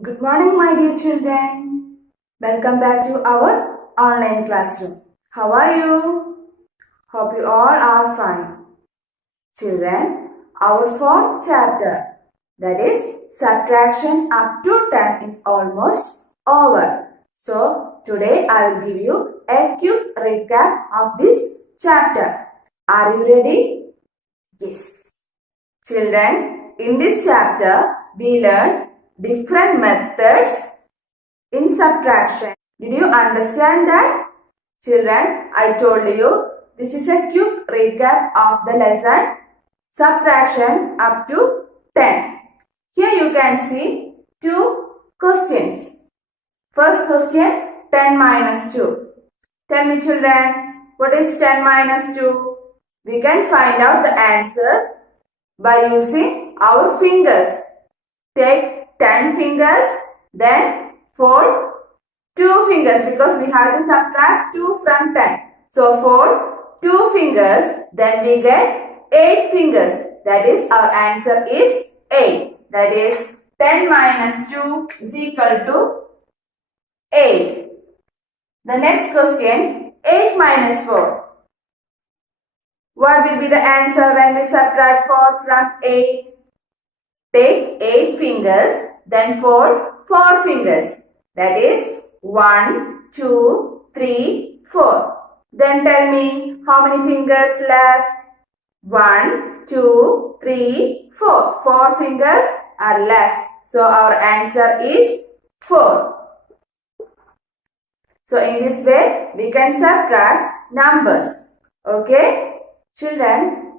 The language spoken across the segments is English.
Good morning, my dear children. Welcome back to our online classroom. How are you? Hope you all are fine. Children, our fourth chapter, that is subtraction up to 10, is almost over. So, today I will give you a quick recap of this chapter. Are you ready? Yes. Children, in this chapter, we learn different methods in subtraction. Did you understand that? Children, I told you this is a quick recap of the lesson subtraction up to 10. Here you can see two questions. First question, 10 minus 2. Tell me children, what is 10 minus 2? We can find out the answer by using our fingers. Take 10 fingers, then fold 2 fingers because we have to subtract 2 from 10. So fold 2 fingers, then we get 8 fingers. That is, our answer is 8. That is 10 minus 2 is equal to 8. The next question, 8 minus 4. What will be the answer when we subtract 4 from 8? Take 8 fingers, then fold 4 fingers. That is 1, 2, 3, 4. Then tell me how many fingers left? 1, 2, 3, 4. 4 fingers are left. So our answer is 4. So in this way we can subtract numbers. Okay? Children,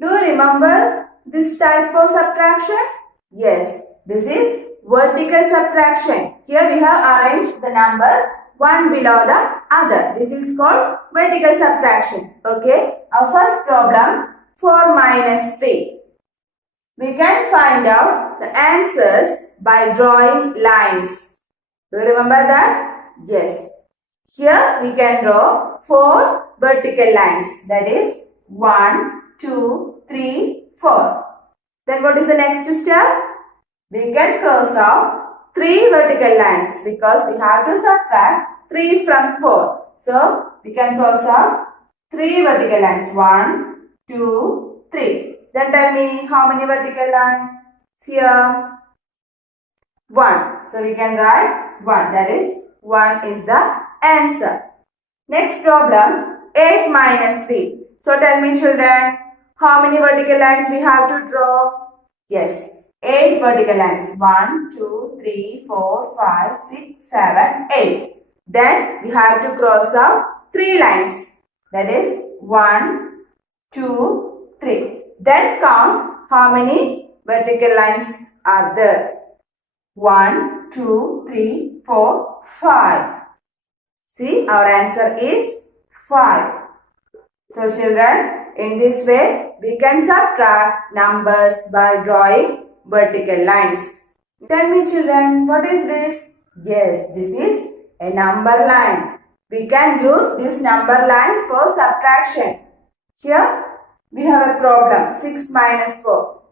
do you remember this type of subtraction? Yes, this is vertical subtraction. Here we have arranged the numbers one below the other. This is called vertical subtraction. Okay, our first problem, 4 minus 3. We can find out the answers by drawing lines. Do you remember that? Yes. Here we can draw 4 vertical lines. That is 1, 2, 3, 4. Then what is the next step? We can cross out 3 vertical lines because we have to subtract 3 from 4. So we can cross out 3 vertical lines. 1, 2, 3. Then tell me how many vertical lines here? 1. So we can write 1. That is 1 is the answer. Next problem, 8 minus 3. So tell me children, how many vertical lines we have to draw? Yes, 8 vertical lines. 1, 2, 3, 4, 5, 6, 7, 8. Then we have to cross out 3 lines. That is 1, 2, 3. Then count how many vertical lines are there. 1, 2, 3, 4, 5. See, our answer is 5. So children, in this way, we can subtract numbers by drawing vertical lines. Tell me children, what is this? Yes, this is a number line. We can use this number line for subtraction. Here, we have a problem, 6 minus 4.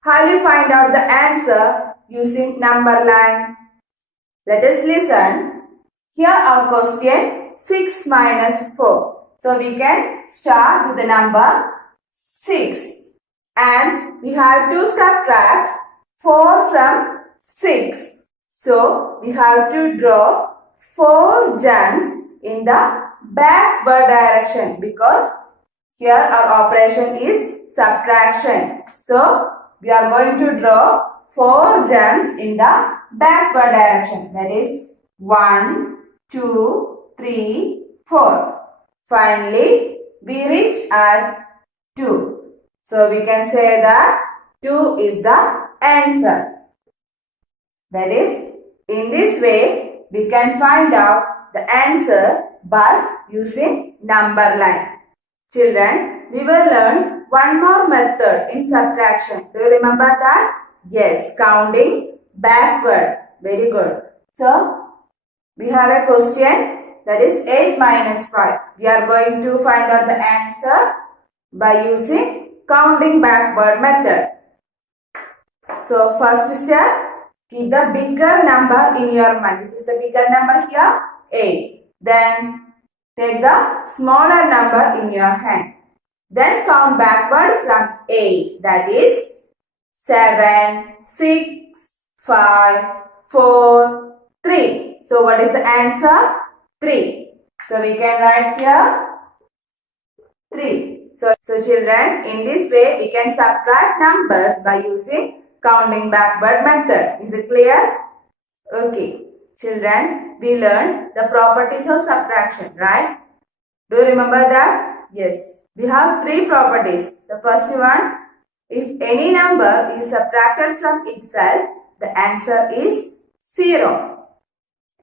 How do you find out the answer using number line? Let us listen. Here our question, 6 minus 4. So we can start with the number 6 and we have to subtract 4 from 6. So we have to draw 4 jumps in the backward direction because here our operation is subtraction. So we are going to draw 4 jumps in the backward direction. That is 1, 2, 3, 4. Finally, we reach at 2. So we can say that 2 is the answer. That is, in this way, we can find out the answer by using number line. Children, we will learn one more method in subtraction. Do you remember that? Yes, counting backward. Very good. So, we have a question. That is 8 minus 5. We are going to find out the answer by using counting backward method. So first step, Keep the bigger number in your mind. Which is the bigger number here? 8. Then take the smaller number in your hand. Then count backward from 8. That is 7, 6, 5, 4, 3. So what is the answer? 3. So we can write here 3. So children, in this way we can subtract numbers by using counting backward method. Is it clear? Okay. Children, we learned the properties of subtraction, right? Do you remember that? Yes. We have 3 properties. The first one, if any number is subtracted from itself, the answer is 0.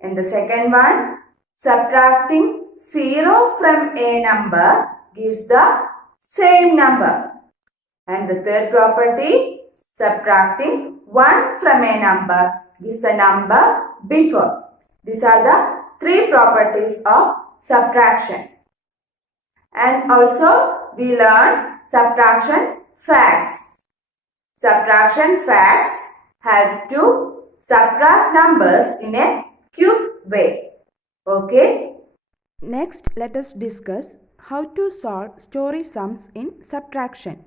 And the second one, subtracting 0 from a number gives the same number. And the third property, subtracting 1 from a number gives the number before. These are the 3 properties of subtraction. And also we learn subtraction facts. Subtraction facts help to subtract numbers in a quick way. Okay. Next, let us discuss how to solve story sums in subtraction.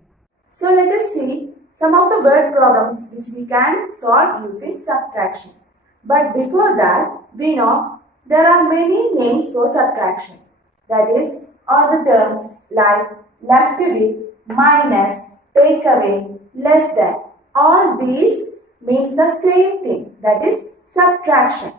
So let us see some of the word problems which we can solve using subtraction. But before that, we know there are many names for subtraction. That is, all the terms like left with, minus, take away, less than. All these means the same thing. That is subtraction.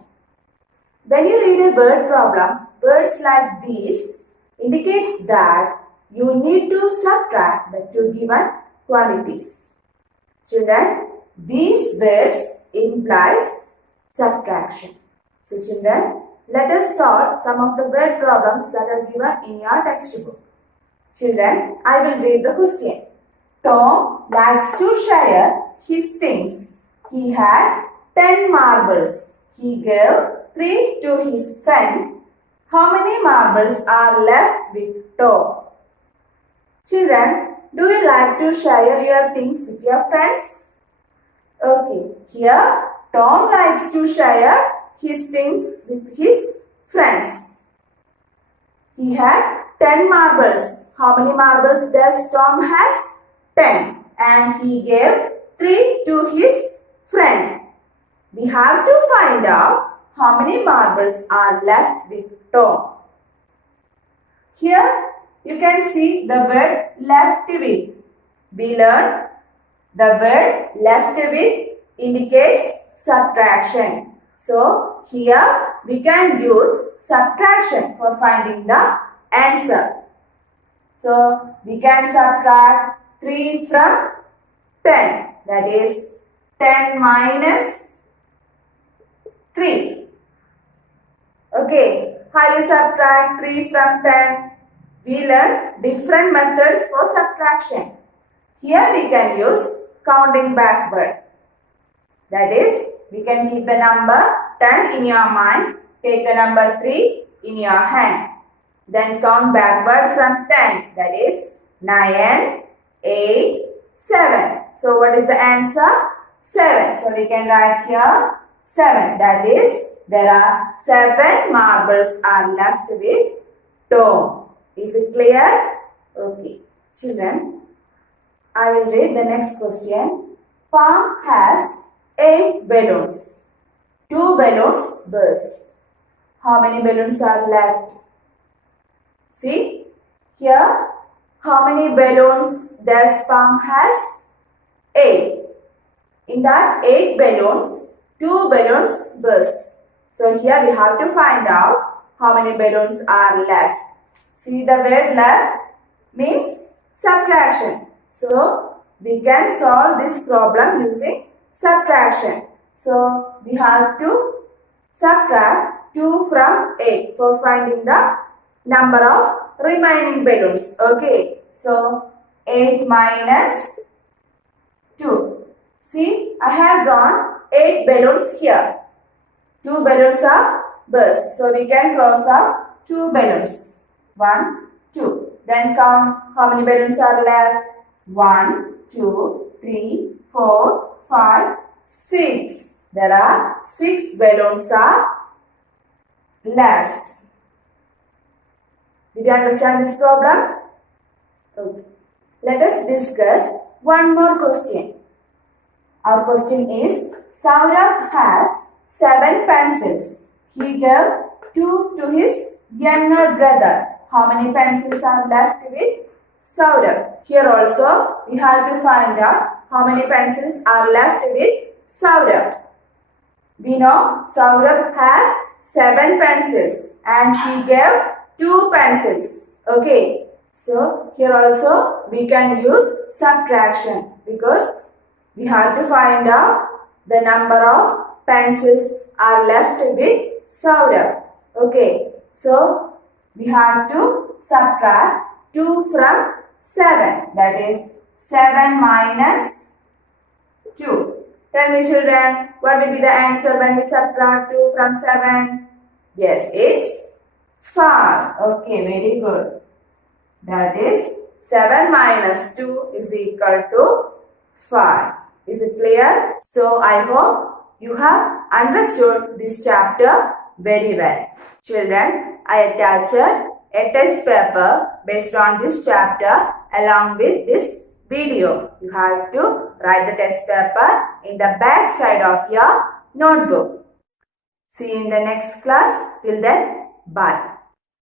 When you read a word problem, words like these indicates that you need to subtract the 2 given quantities. Children, these words implies subtraction. So children, let us solve some of the word problems that are given in your textbook. Children, I will read the question. Tom likes to share his things. He had 10 marbles. He gave 3 to his friend. How many marbles are left with Tom? Children, do you like to share your things with your friends? Okay, here Tom likes to share his things with his friends. He had 10 marbles. How many marbles does Tom has? 10. And he gave 3 to his friend. We have to find out how many marbles are left with Tom. Here you can see the word left with. We learn the word left with indicates subtraction. So here we can use subtraction for finding the answer. So we can subtract 3 from 10. That is 10 minus 3. Okay, how you subtract 3 from 10? We learn different methods for subtraction. Here we can use counting backward. That is, we can keep the number 10 in your mind, take the number 3 in your hand. Then count backward from 10. That is 9, 8, 7. So what is the answer? 7. So we can write here 7. That is, there are 7 marbles are left with Tom. Is it clear? Okay. Children, I will read the next question. Palm has 8 balloons. 2 balloons burst. How many balloons are left? See, here, how many balloons does Palm has? 8. In that 8 balloons, 2 balloons burst. So here we have to find out how many balloons are left. See, the word left means subtraction. So we can solve this problem using subtraction. So we have to subtract 2 from 8 for finding the number of remaining balloons. Okay. So 8 minus 2. See, I have drawn 8 balloons here. 2 balloons are burst. So we can cross out 2 balloons. 1, 2. Then count how many balloons are left. 1, 2, 3, 4, 5, 6. there are 6 balloons are left. Did you understand this problem? Okay. Let us discuss one more question. Our question is, Saurabh has 7 pencils. He gave 2 to his younger brother. How many pencils are left with Saurabh? Here also we have to find out how many pencils are left with Saurabh. We know Saurabh has 7 pencils and he gave 2 pencils. Okay. So here also we can use subtraction because we have to find out the number of pencils are left with Saurabh. Okay. So we have to subtract 2 from 7. That is 7 minus 2. Tell me children, what will be the answer when we subtract 2 from 7? Yes, it's 5. Okay, very good. That is 7 minus 2 is equal to 5. Is it clear? So I hope you have understood this chapter very well. Children, I attached a test paper based on this chapter along with this video. You have to write the test paper in the back side of your notebook. See you in the next class. Till then, bye.